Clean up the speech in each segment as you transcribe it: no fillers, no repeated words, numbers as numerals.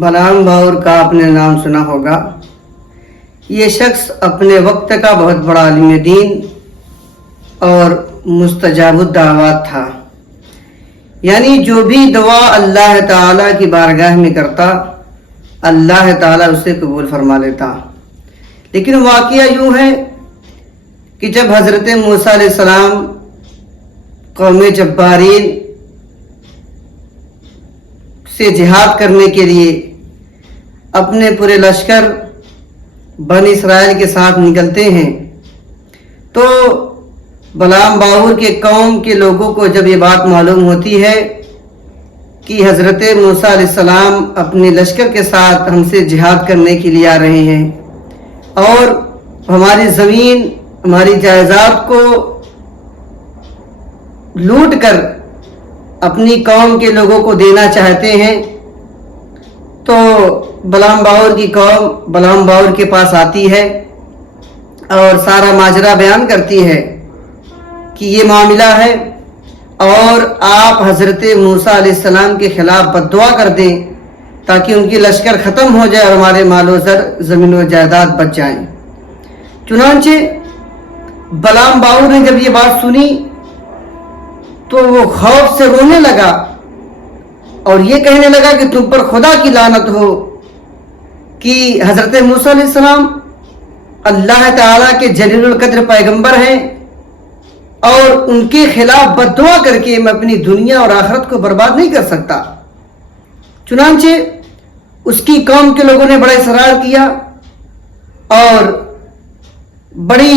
بلعام باور کا آپ نے نام سنا ہوگا۔ یہ شخص اپنے وقت کا بہت بڑا عالم دین اور مستجاب الدعوات تھا، یعنی جو بھی دعا اللہ تعالیٰ کی بارگاہ میں کرتا اللہ تعالیٰ اسے قبول فرما لیتا۔ لیکن واقعہ یوں ہے کہ جب حضرت موسیٰ علیہ السلام قوم جبارین سے جہاد کرنے کے لیے اپنے پورے لشکر بنی اسرائیل کے ساتھ نکلتے ہیں، تو بلعام باور کے قوم کے لوگوں کو جب یہ بات معلوم ہوتی ہے کہ حضرت موسیٰ علیہ السلام اپنے لشکر کے ساتھ ہم سے جہاد کرنے کے لیے آ رہے ہیں اور ہماری زمین ہماری جائیداد کو لوٹ کر اپنی قوم کے لوگوں کو دینا چاہتے ہیں، تو بلعام باور کی قوم بلعام باور کے پاس آتی ہے اور سارا ماجرا بیان کرتی ہے کہ یہ معاملہ ہے اور آپ حضرت موسیٰ علیہ السلام کے خلاف بد دعا کر دیں تاکہ ان کی لشکر ختم ہو جائے اور ہمارے مال و زر زمین و جائیداد بچ جائیں۔ چنانچہ بلعام باور نے جب یہ بات سنی تو وہ خوف سے رونے لگا اور یہ کہنے لگا کہ تم پر خدا کی لعنت ہو کہ حضرت موسیٰ علیہ السلام اللہ تعالیٰ کے جلیل القدر پیغمبر ہیں اور ان کے خلاف بد دعا کر کے میں اپنی دنیا اور آخرت کو برباد نہیں کر سکتا۔ چنانچہ اس کی قوم کے لوگوں نے بڑا اصرار کیا اور بڑی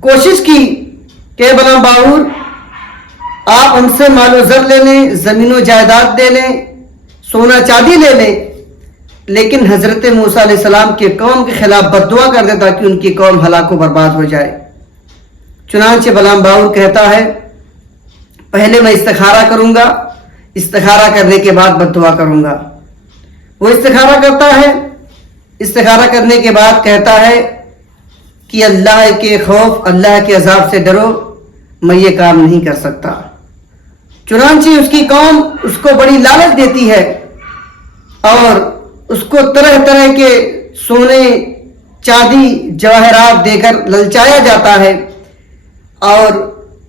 کوشش کی کہ بلعام باور آپ ہم سے مال و زر لے لیں، زمین و جائیداد دے لیں، سونا چاندی لے لیں، لیکن حضرت موسیٰ علیہ السلام کے قوم کے خلاف بد دعا کر دے تاکہ ان کی قوم ہلاک و برباد ہو جائے۔ چنانچہ بلعام باور کہتا ہے پہلے میں استخارہ کروں گا، استخارہ کرنے کے بعد بد دعا کروں گا۔ وہ استخارہ کرتا ہے، استخارہ کرنے کے بعد کہتا ہے کہ اللہ کے خوف اللہ کے عذاب سے ڈرو، میں یہ کام نہیں کر سکتا۔ چنانچہ اس کی قوم اس کو بڑی لالچ دیتی ہے اور اس کو طرح طرح کے سونے چاندی جواہرات دے کر للچایا جاتا ہے اور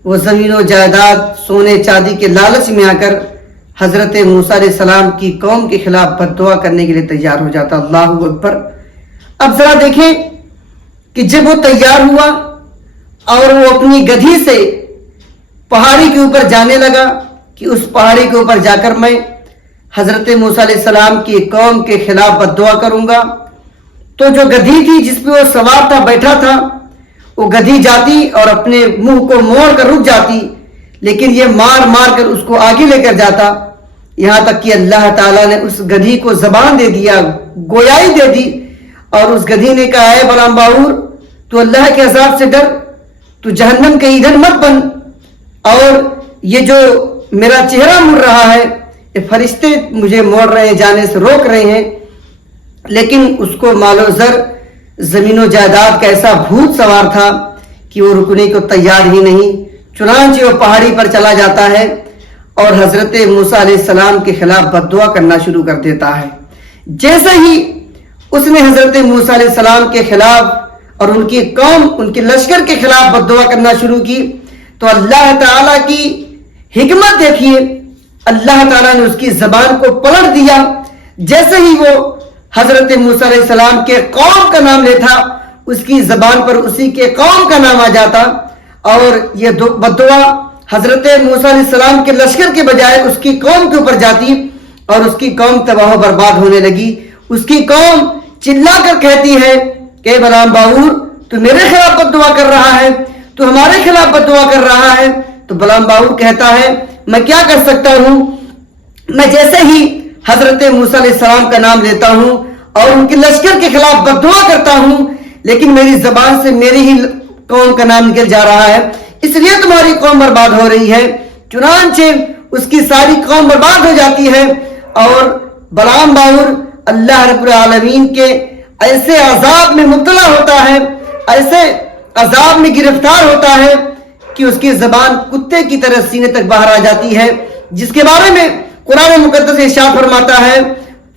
وہ زمین و جائیداد سونے چاندی کے لالچ میں آ کر حضرت موسیٰ علیہ السلام کی قوم کے خلاف بد دعا کرنے کے لیے تیار ہو جاتا۔ اللہ اکبر۔ اب ذرا دیکھیں کہ جب وہ تیار ہوا اور وہ اپنی گدھی سے پہاڑی کے اوپر جانے لگا کہ اس پہاڑی کے اوپر جا کر میں حضرت موسیٰ علیہ السلام کی قوم کے خلاف بد دعا کروں گا، تو جو گدھی تھی جس پہ وہ سوار تھا بیٹھا تھا وہ گدھی جاتی اور اپنے منہ کو موڑ کر رک جاتی، لیکن یہ مار مار کر اس کو آگے لے کر جاتا، یہاں تک کہ اللہ تعالیٰ نے اس گدھی کو زبان دے دیا، گویائی دے دی اور اس گدھی نے کہا ہے بلعام باور تو اللہ کے عذاب سے ڈر، تو جہنم کے ایندھن مت بن، اور یہ جو میرا چہرہ مڑ رہا ہے یہ فرشتے مجھے موڑ رہے ہیں، جانے سے روک رہے ہیں، لیکن اس کو مال و زر زمین و جائیداد کا ایسا بھوت سوار تھا کہ وہ رکنے کو تیار ہی نہیں۔ چنانچہ وہ پہاڑی پر چلا جاتا ہے اور حضرت موسیٰ علیہ السلام کے خلاف بد دعا کرنا شروع کر دیتا ہے۔ جیسے ہی اس نے حضرت موسیٰ علیہ السلام کے خلاف اور ان کی قوم ان کے لشکر کے خلاف بد دعا کرنا شروع کی تو اللہ تعالیٰ کی حکمت دیکھیے، اللہ تعالیٰ نے اس کی زبان کو پلٹ دیا۔ جیسے ہی وہ حضرت موسیٰ علیہ السلام کے قوم کا نام لیتا اس کی زبان پر اسی کے قوم کا نام آ جاتا اور یہ بد دعا حضرت موسیٰ علیہ السلام کے لشکر کے بجائے اس کی قوم کے اوپر جاتی اور اس کی قوم تباہ و برباد ہونے لگی۔ اس کی قوم چلا کر کہتی ہے کہ بلعام باور تو میرے خلاف بد دعا کر رہا ہے، تو ہمارے خلاف بد دعا کر رہا ہے۔ تو بلعام باور کہتا ہے میں کیا کر سکتا ہوں، میں جیسے ہی حضرت موسیٰ علیہ السلام کا نام لیتا ہوں اور ان کے لشکر کے خلاف بد دعا کرتا ہوں، لیکن میری زبان سے میری ہی قوم کا نام نکل جا رہا ہے، اس لیے تمہاری قوم برباد ہو رہی ہے۔ چنانچہ اس کی ساری قوم برباد ہو جاتی ہے اور بلعام باور اللہ رب العالمین کے ایسے عذاب میں مبتلا ہوتا ہے، ایسے عذاب میں گرفتار ہوتا ہے کہ اس کی زبان کتے کی طرح سینے تک باہر آ جاتی ہے، جس کے بارے میں قرآن مقدس ارشاد فرماتا ہے